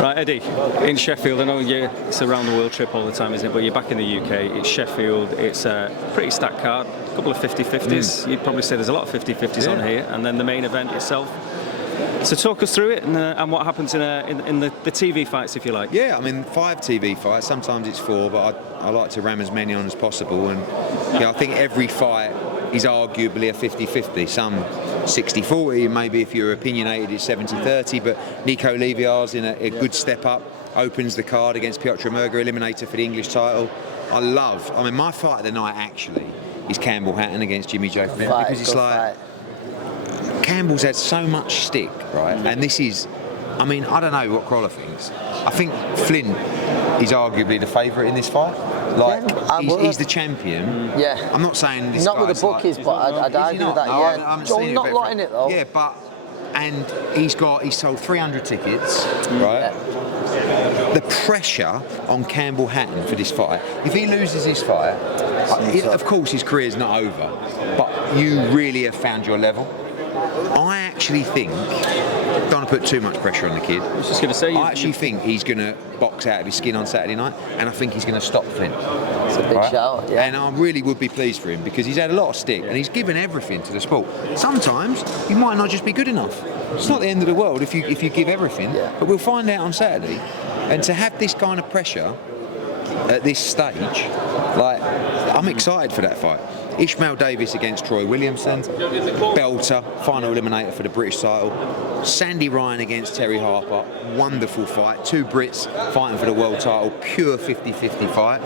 Right, Eddie, in Sheffield, I know it's a round the world trip all the time, isn't it? But you're back in the UK, it's Sheffield, it's a pretty stacked card, a couple of 50-50s. You'd probably say there's a lot of 50-50s on here, and then the main event itself. So talk us through it and what happens in the TV fights, if you like. Yeah, I mean, 5 TV fights, sometimes it's 4, but I like to ram as many on as possible. And I think every fight is arguably a 50-50, some 60-40, maybe if you're opinionated it's 70-30, but Nico Leviar's in a good step up, opens the card against Piotr Murga, eliminator for the English title. I mean, my fight of the night actually is Campbell Hatton against Jimmy J. Flint, because it's like, Campbell's had so much stick, right? And this is, I mean, I don't know what Crolla thinks. I think Flint is arguably the favourite in this fight. Like, he's the champion. Yeah. I'm not saying this not with the bookies, like, but I'd argue with that. No, yeah. I'm not lot it though. Yeah, but he's sold 300 tickets, right? Yeah. The pressure on Campbell Hatton for this fight. If he loses this fight, of course his career's not over, but you really have found your level. I actually think, don't want to put too much pressure on the kid. I was just going to say, I actually think he's going to box out of his skin on Saturday night, and I think he's going to stop Flint. It's a big shout, yeah. And I really would be pleased for him because he's had a lot of stick and he's given everything to the sport. Sometimes you might not just be good enough. It's not the end of the world if you give everything, but we'll find out on Saturday. And to have this kind of pressure at this stage, like, I'm excited for that fight. Ishmael Davis against Troy Williamson, belter, final eliminator for the British title. Sandy Ryan against Terri Harper, wonderful fight. 2 Brits fighting for the world title, pure 50-50 fight.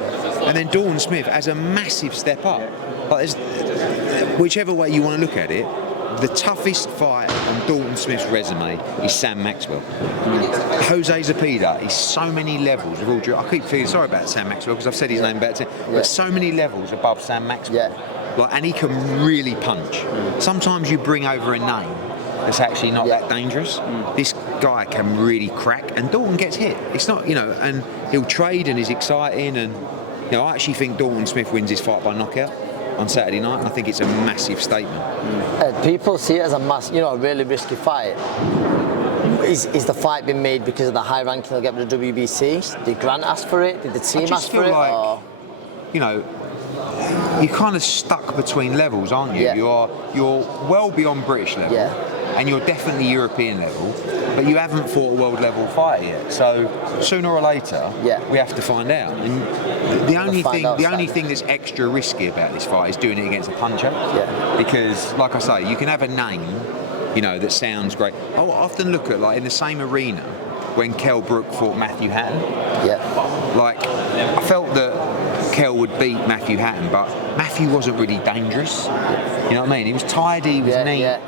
And then Dalton Smith has a massive step up. Like, whichever way you want to look at it, the toughest fight on Dalton Smith's resume is Sam Maxwell. Jose Zepeda is so many levels of all. I keep feeling sorry about Sam Maxwell because I've said his name about 10, but so many levels above Sam Maxwell. Like, and he can really punch. Sometimes you bring over a name that's actually not that dangerous. This guy can really crack, and Dalton gets hit. It's not, and he'll trade and is exciting, and I actually think Dalton Smith wins his fight by knockout on Saturday night, and I think it's a massive statement. People see it as a really risky fight. Is the fight being made because of the high ranking they'll get with the WBC? Did Grant ask for it? Did the team ask for it? Like, you're kind of stuck between levels, aren't you? Yeah. You're well beyond British level, and you're definitely European level, but you haven't fought a world level fight yet. So sooner or later, we have to find out. And the only thing that's extra risky about this fight is doing it against a puncher. Because, like I say, you can have a name, that sounds great. I often look at, like, in the same arena when Kell Brook fought Matthew Hatton. Like, I felt that Kell would beat Matthew Hatton, but Matthew wasn't really dangerous. You know what I mean? He was tidy, he was neat.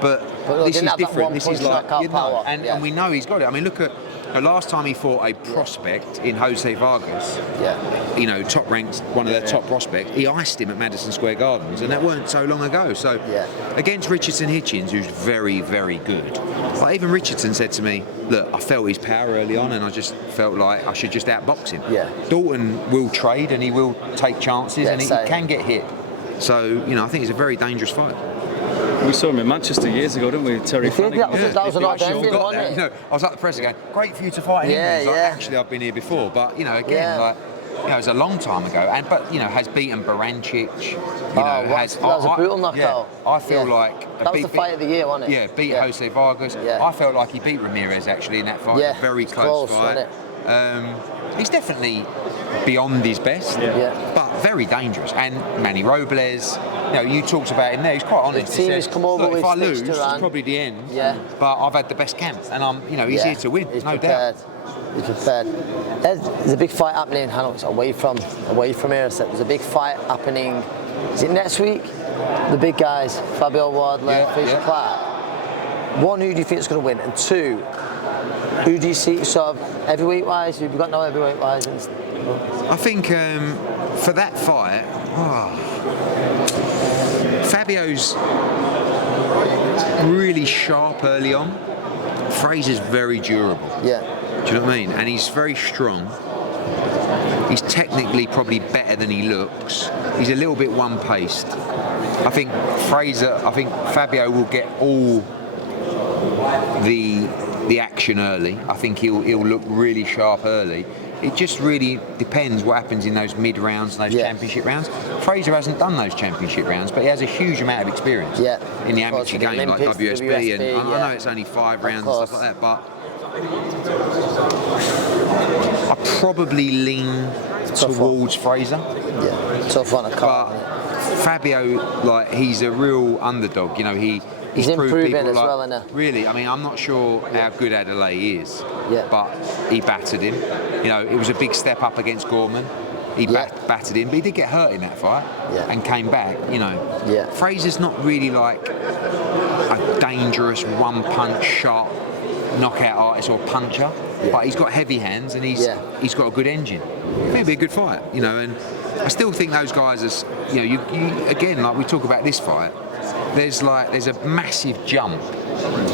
But this is different. This is like, and we know he's got it. I mean, look at the last time he fought a prospect in Jose Vargas. Top ranked, one of their top prospects. He iced him at Madison Square Gardens, and that weren't so long ago. So against Richardson Hitchens, who's very, very good. Like, even Richardson said to me, look, I felt his power early on, and I just felt like I should just outbox him. Dalton will trade and he will take chances, and he can get hit. So, I think it's a very dangerous fight. We saw him in Manchester years ago, didn't we? Terry Harper. That was a lot of ending, wasn't it? I was at the press again. Great for you to fight in England. Like, actually, I've been here before, but again, like, it was a long time ago, but has beaten Barancic. That was a brutal knockout. I feel like that was the fight of the year, wasn't it? Yeah, beat Jose Vargas. I felt like he beat Ramirez actually in that fight. A very close fight. He's definitely beyond his best, but very dangerous. And Manny Robles, you talked about him there. He's quite honest. The team has come over with if I lose, it's probably the end. But I've had the best camp, and he's here to win, no doubt. He's prepared. There's a big fight happening in Hanover, away from here. So there's a big fight happening. Is it next week? The big guys, Fabio Wardler, Fraser Clark. One, who do you think is going to win? And 2, who do you see sort of heavyweight-wise? Who've you got no heavyweight-wise? I think for that fight, Fabio's really sharp early on. Fraser's very durable. Do you know what I mean? And he's very strong. He's technically probably better than he looks. He's a little bit one-paced. I think Fabio will get all the the action early. I think he'll look really sharp early. It just really depends what happens in those mid rounds and those championship rounds. Fraser hasn't done those championship rounds, but he has a huge amount of experience in the amateur game, like WSB, and I know it's only 5 rounds and stuff like that, but I probably lean towards Fraser. Yeah, tough one to call. Fabio, like, he's a real underdog. You know, he's improving as like, well, isn't he? Really, I mean, I'm not sure how good Adelaide is, but he battered him. You know, it was a big step up against Gorman. He battered him, but he did get hurt in that fight and came back. You know, Fraser's not really like a dangerous one-punch sharp knockout artist or puncher, but he's got heavy hands and he's got a good engine. It'll be a good fight, you know. And I still think those guys are, you know, you again, like we talk about this fight. There's a massive jump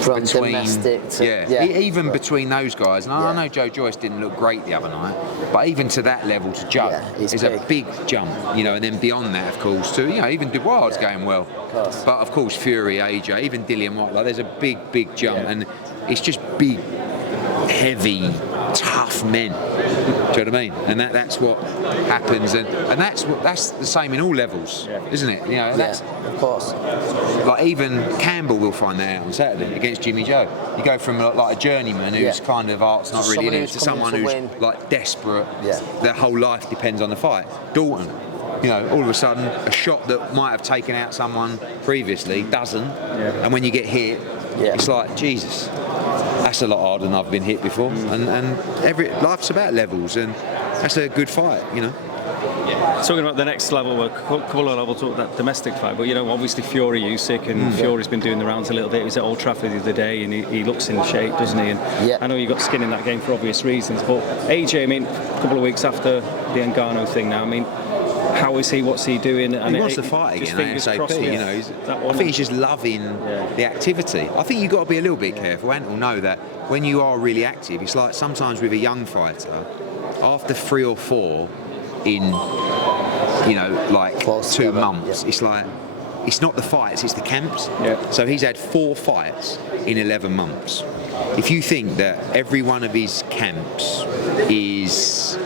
from between domestic to, even between those guys. And I know Joe Joyce didn't look great the other night, but even to that level to Joe is a big jump, you know. And then beyond that, of course, to, you know, even Dubois going well, but of course Fury, AJ, even Dillian White, like there's a big jump, and it's just big, heavy, tough men. Do you know what I mean? And that's what happens, and that's the same in all levels, isn't it? You know, that's of course. Like even Campbell will find that out on Saturday against Jimmy Joe. You go from like a journeyman who's kind of art's not really in it to someone who's like desperate. Their whole life depends on the fight. Dalton, you know, all of a sudden a shot that might have taken out someone previously doesn't, and when you get hit, it's like, Jesus, that's a lot harder than I've been hit before. And life's about levels, and that's a good fight, you know. Talking about the next level, a couple of levels of that domestic fight, but you know, obviously Fury, Usyk, and Fury's been doing the rounds a little bit. He was at Old Trafford the other day, and he looks in shape, doesn't he? And I know you got skin in that game for obvious reasons, but AJ, I mean, a couple of weeks after the Ngannou thing now, I mean, how is he? What's he doing? And he wants to fight again, ASAP. You know, I think he's just loving the activity. I think you've got to be a little bit careful. Ant will know that when you are really active, it's like sometimes with a young fighter, after 3 or 4 in, you know, like 2 months, it's like, it's not the fights, it's the camps. So he's had 4 fights in 11 months. If you think that every one of his camps is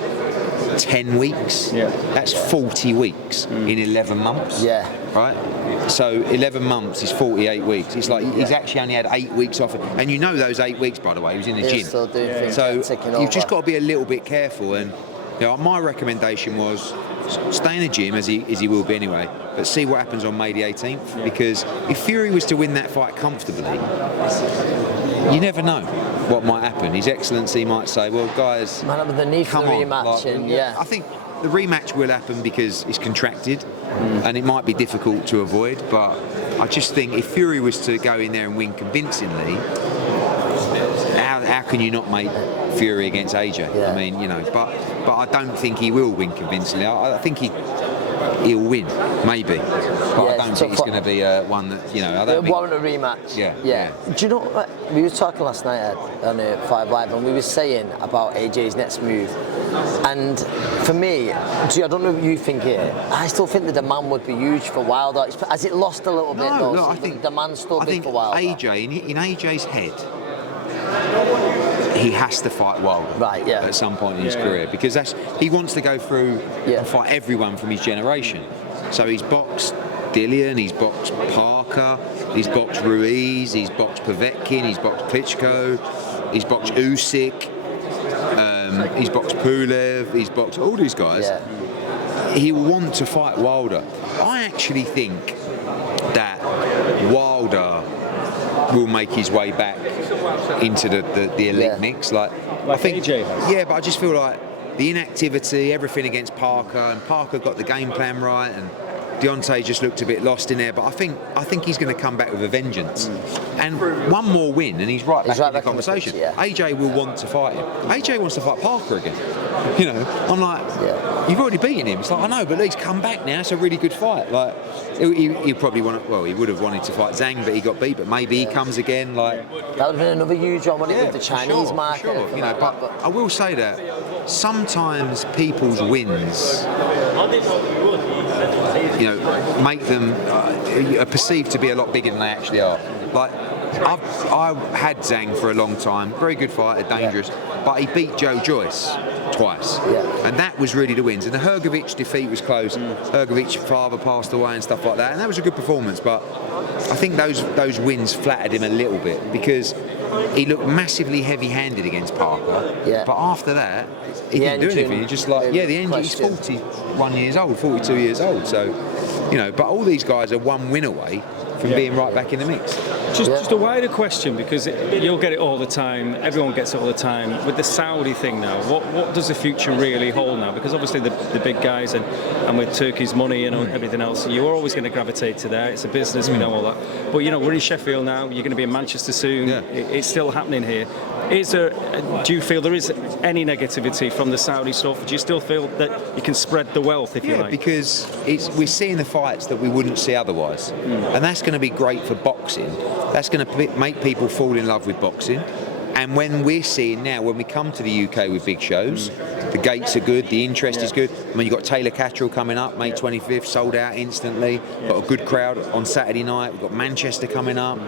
10 weeks, that's 40 weeks in 11 months. Right? So 11 months is 48 weeks. It's like he's actually only had 8 weeks off. And you know those 8 weeks, by the way, he was in the gym. So you've just got to be a little bit careful. And you know, my recommendation was stay in the gym, as he will be anyway, but see what happens on May the 18th. Because if Fury was to win that fight comfortably, you never know what might happen. His Excellency might say, well, guys, man, the need for the rematch. Like, I think the rematch will happen because it's contracted and it might be difficult to avoid, but I just think if Fury was to go in there and win convincingly, how can you not make Fury against AJ? I mean, you know, but I don't think he will win convincingly. I think he'll win, maybe. But I don't think it's going to be one that, you know, I don't think... warrant a rematch. Do you know, we were talking last night on 5 Live, and we were saying about AJ's next move. And for me, I don't know what you think here, I still think the demand would be huge for Wilder. Has it lost a little bit, though? No, I think the demand's still big for Wilder. AJ, in AJ's head, he has to fight Wilder at some point in his career, because he wants to go through and fight everyone from his generation. So he's boxed Dillian, he's boxed Parker, he's boxed Ruiz, he's boxed Povetkin, he's boxed Klitschko, he's boxed Usyk, he's boxed Pulev, he's boxed all these guys. He will want to fight Wilder. I actually think that Wilder will make his way back into the elite mix. Like I think AJ has. But I just feel like the inactivity, everything against Parker, and Parker got the game plan right, and Deontay just looked a bit lost in there, but I think he's going to come back with a vengeance. And one more win, and he's right back in the conversation. AJ will want to fight him. AJ wants to fight Parker again. You know, I'm like, you've already beaten him. It's like, I know, but he's come back now. It's a really good fight. Like, he probably wanted. Well, he would have wanted to fight Zhang, but he got beat. But maybe he comes again. Like, that would have been another huge one, with the Chinese market. You know, but I will say that sometimes people's wins, you know, make them are perceived to be a lot bigger than they actually are. Like I had Zhang for a long time. Very good fighter, dangerous. But he beat Joe Joyce twice. And that was really the wins. And the Hrgovic defeat was close. Hrgovic's father passed away and stuff like that. And that was a good performance. But I think those wins flattered him a little bit because he looked massively heavy-handed against Parker. But after that, he didn't do anything. He just like, the engine, he's 41 years old, 42 years old. So, you know, but all these guys are one win away from being right back in the mix. Just a wider question, because you'll get it all the time, everyone gets it all the time. With the Saudi thing now, what does the future really hold now? Because obviously the big guys and with Turkey's money and everything else, you're always going to gravitate to there. It's a business, we know all that. But you know, we're in Sheffield now, you're going to be in Manchester soon. It's still happening here. Do you feel there is any negativity from the Saudi stuff? Do you still feel that you can spread the wealth, if you like? Because we're seeing the fights that we wouldn't see otherwise. And that's going to be great for boxing. That's going to make people fall in love with boxing. And when we're seeing now, when we come to the UK with big shows, the gates are good, the interest is good. I mean, you've got Taylor Catterall coming up, May 25th, sold out instantly. Got a good crowd on Saturday night. We've got Manchester coming up.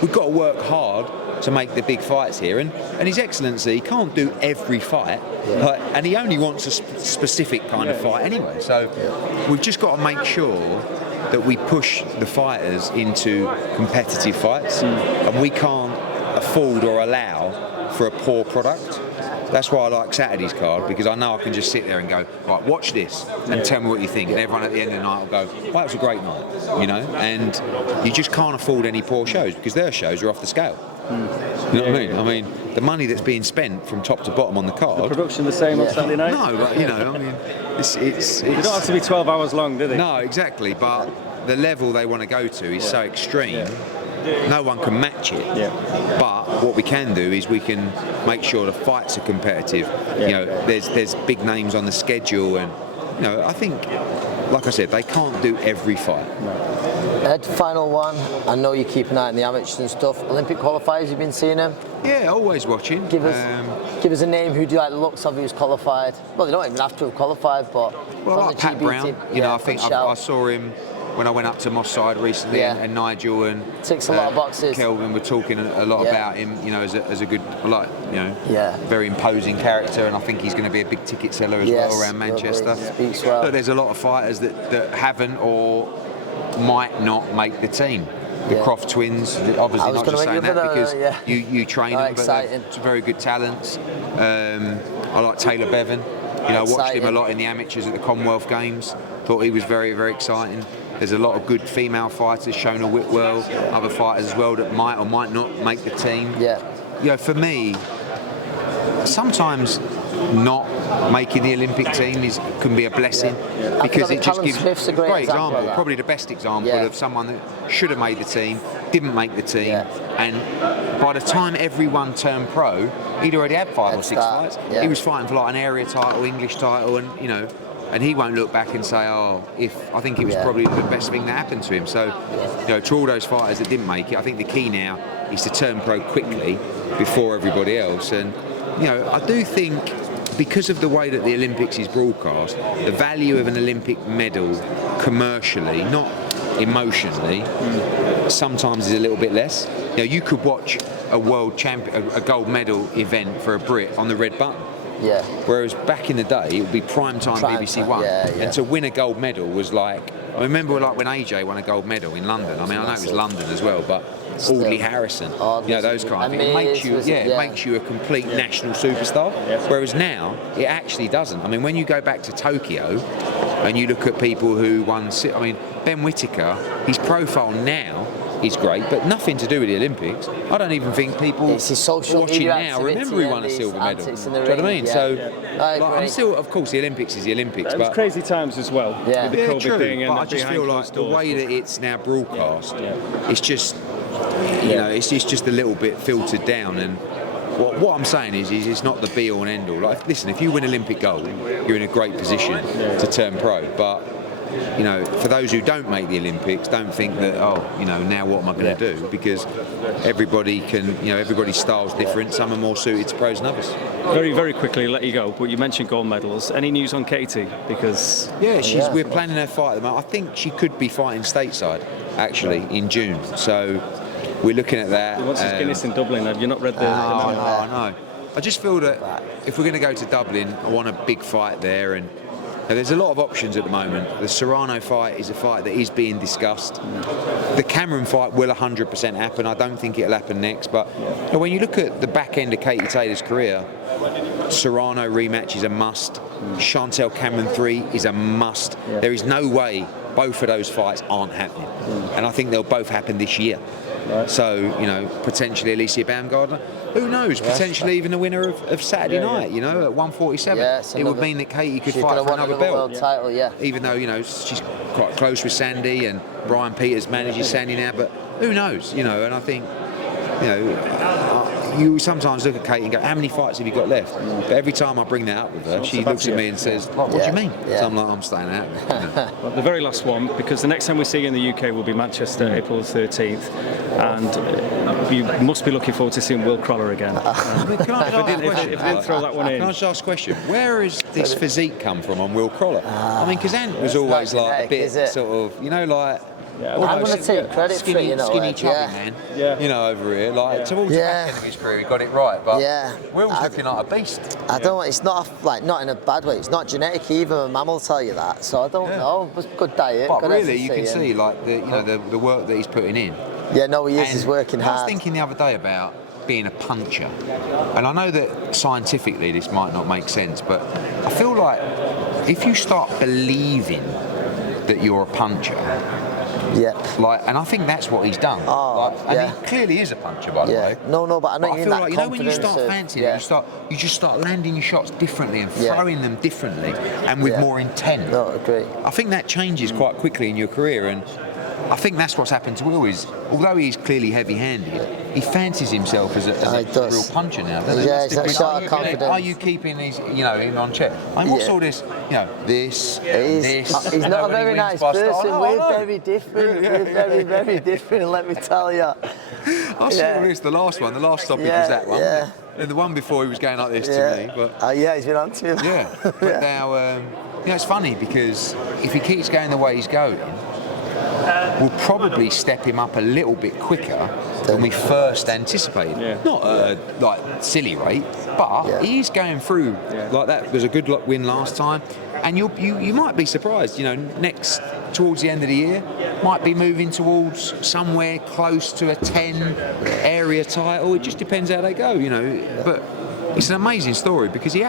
We've got to work hard to make the big fights here. And His Excellency can't do every fight. And he only wants a specific kind of fight anyway. So we've just got to make sure that we push the fighters into competitive fights, and we can't afford or allow for a poor product. That's why I like Saturday's card, because I know I can just sit there and go, right, watch this and tell me what you think, and everyone at the end of the night will go, well, that was a great night, you know. And you just can't afford any poor shows because their shows are off the scale. You know what I mean? I mean, the money that's being spent from top to bottom on the card. The production the same on Saturday night? No, but you know, I mean, it's they don't have to be 12 hours long, do they? No, exactly. But the level they want to go to is so extreme. No one can match it. But what we can do is we can make sure the fights are competitive. You know, there's big names on the schedule, and you know, I think, like I said, they can't do every fight. Ed, final one. I know you keep an eye on the amateurs and stuff. Olympic qualifiers, you've been seeing them? Yeah, always watching. Give us a name. Who do you like the looks of who's qualified? Well, they don't even have to have qualified, but well, like Pat Brown. You know, I think I saw him when I went up to Moss Side recently, and Nigel and ticks a lot of boxes. Kelvin were talking a lot about him. You know, as a good, like, you know, very imposing character, and I think he's going to be a big ticket seller as well around Manchester. Speaks well. But there's a lot of fighters that haven't or might not make the team. The Croft twins, obviously not just saying that because you train them, but they're very good talents. I like Taylor Bevan. You know, I watched him a lot in the amateurs at the Commonwealth Games. Thought he was very, very exciting. There's a lot of good female fighters, Shona Whitwell, other fighters as well that might or might not make the team. You know, for me, sometimes not making the Olympic team can be a blessing because it just gives Smith's a great example. Probably the best example of someone that should have made the team, didn't make the team, and by the time everyone turned pro, he'd already had 5 or 6 fights. He was fighting for like an area title, English title, and you know. And he won't look back and say, oh, I think it was probably the best thing that happened to him. So, you know, to all those fighters that didn't make it, I think the key now is to turn pro quickly before everybody else. And, you know, I do think because of the way that the Olympics is broadcast, the value of an Olympic medal commercially, not emotionally, sometimes is a little bit less. You know, you could watch a world champion, a gold medal event for a Brit on the red button. Whereas back in the day, it would be prime time BBC One, and to win a gold medal was like. I remember like when AJ won a gold medal in London. I mean, I know it was London as well, but Audley Harrison, you know, those kind of things. It makes you, it makes you a complete national superstar. Whereas now, it actually doesn't. I mean, when you go back to Tokyo, and you look at people who won. I mean, Ben Whittaker, his profile now is great, but nothing to do with the Olympics. I don't even think people watching now remember he won a silver medal. Do you know what I mean? Like, I'm still, of course, the Olympics is the Olympics. It was crazy times as well. With the COVID true. Thing and but I just feel like the way that it's now broadcast, it's just, you know, it's just a little bit filtered down. And what I'm saying is it's not the be all and end all. Like, listen, if you win Olympic gold, you're in a great position to turn pro. But you know, for those who don't make the Olympics, don't think that, oh, you know, now what am I going to do? Because everybody can, you know, everybody's style's different. Some are more suited to pros than others. Very, very quickly, let you go. But you mentioned gold medals. Any news on Katie? Because we're planning her fight at the moment. I think she could be fighting stateside actually in June. So we're looking at that. He wants his Guinness in Dublin. Have you not read the memo? I know. I just feel that if we're going to go to Dublin, I want a big fight there, and there's a lot of options at the moment. The Serrano fight is a fight that is being discussed. The Cameron fight will 100% happen. I don't think it'll happen next, but when you look at the back end of Katie Taylor's career, Serrano rematch is a must. Chantel Cameron 3 is a must. There is no way both of those fights aren't happening, and I think they'll both happen this year. So, you know, potentially Alicia Baumgardner. Who knows? Potentially even the winner of Saturday night, you know, at 147. It would mean that Katie could fight for another belt. World title, even though, you know, she's quite close with Sandy, and Brian Peters manages Sandy now, but who knows, you know, and I think, you know, you sometimes look at Katie and go, how many fights have you got left? But every time I bring that up with her, she looks at me and says, what do you mean? So I'm like, I'm staying out. You know. Well, the very last one, because the next time we see you in the UK will be Manchester, April 13th, and you must be looking forward to seeing Will Crolla again. Can I If I didn't throw that one in. Can I just ask a question? Where has this physique come from on Will Crolla? I mean, because Ant was always like a bit sort of, you know, like, I'm going to take credit for it, you know. Skinny chubby man, you know, over here. Like, towards the back end of his career, he got it right, but Will's looking like a beast. I don't. It's not like, not in a bad way. It's not genetic either. My mum will tell you that. So I don't know. But good diet. But good really, you can see like the work that he's putting in. Yeah, no, he is. He's working hard. I was thinking the other day about being a puncher, and I know that scientifically this might not make sense, but I feel like if you start believing that you're a puncher. Like, and I think that's what he's done. And he clearly is a puncher, by the way. No, but I know I feel like, you know, when you start fancying it, you just start landing your shots differently and throwing them differently and with more intent. No, I agree. I think that changes quite quickly in your career, and I think that's what's happened to Will. Is although he's clearly heavy-handed, he fancies himself as a real puncher now. He's not short of confidence. Are you keeping him on check? And what's all this? You know, this. He's not a very nice person. We're very different. We're very, very different. Let me tell you. I saw this. The last topic was that one. And the one before, he was going like this to me. But he's been on to me. But now, you know, it's funny because if he keeps going the way he's going, we'll probably step him up a little bit quicker than we first anticipated. Not like silly rate, but he is going through like that. It was a good win last time, and you might be surprised. You know, next towards the end of the year, might be moving towards somewhere close to a 10 area title. It just depends how they go. You know, but it's an amazing story because he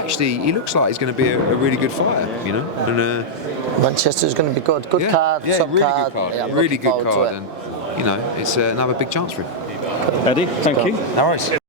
looks like he's going to be a really good fighter. You know, and. Manchester's going to be good. Good card, top really card. Good card. Yeah, really good card, and you know, it's another big chance for him. Eddie, thank you. No worries.